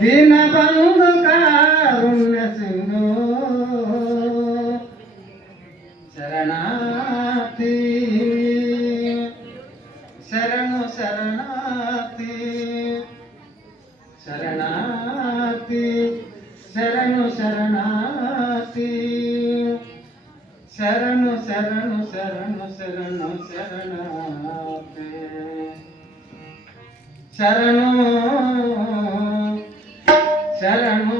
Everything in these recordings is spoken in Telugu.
దీనబంధు కారుణ్య సింధు శరణాతి శరణు శరణాతి శరణాతి శరణు శరణాతి శరణు శరణు శరణు శరణు శరణాతి శరణు சரணோ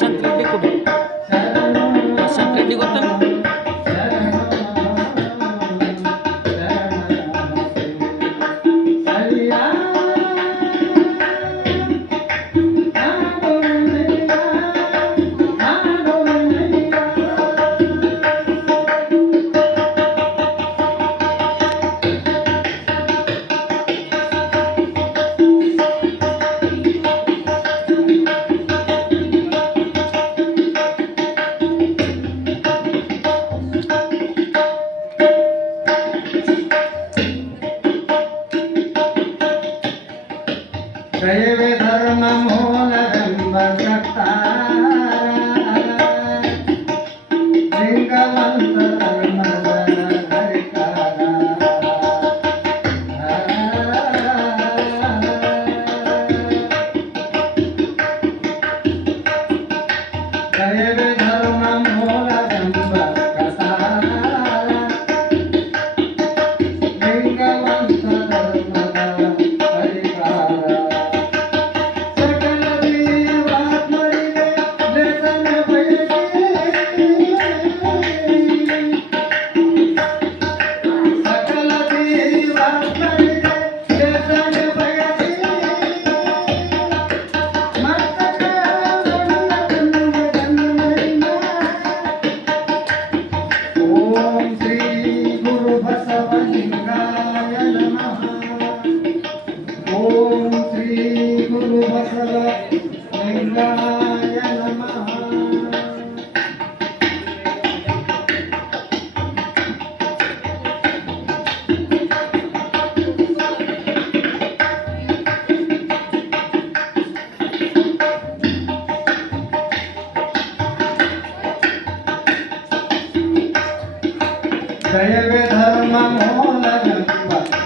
সাংক্রান্তি কবি সাংক্রান্তি श्री गुरु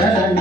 Thank you.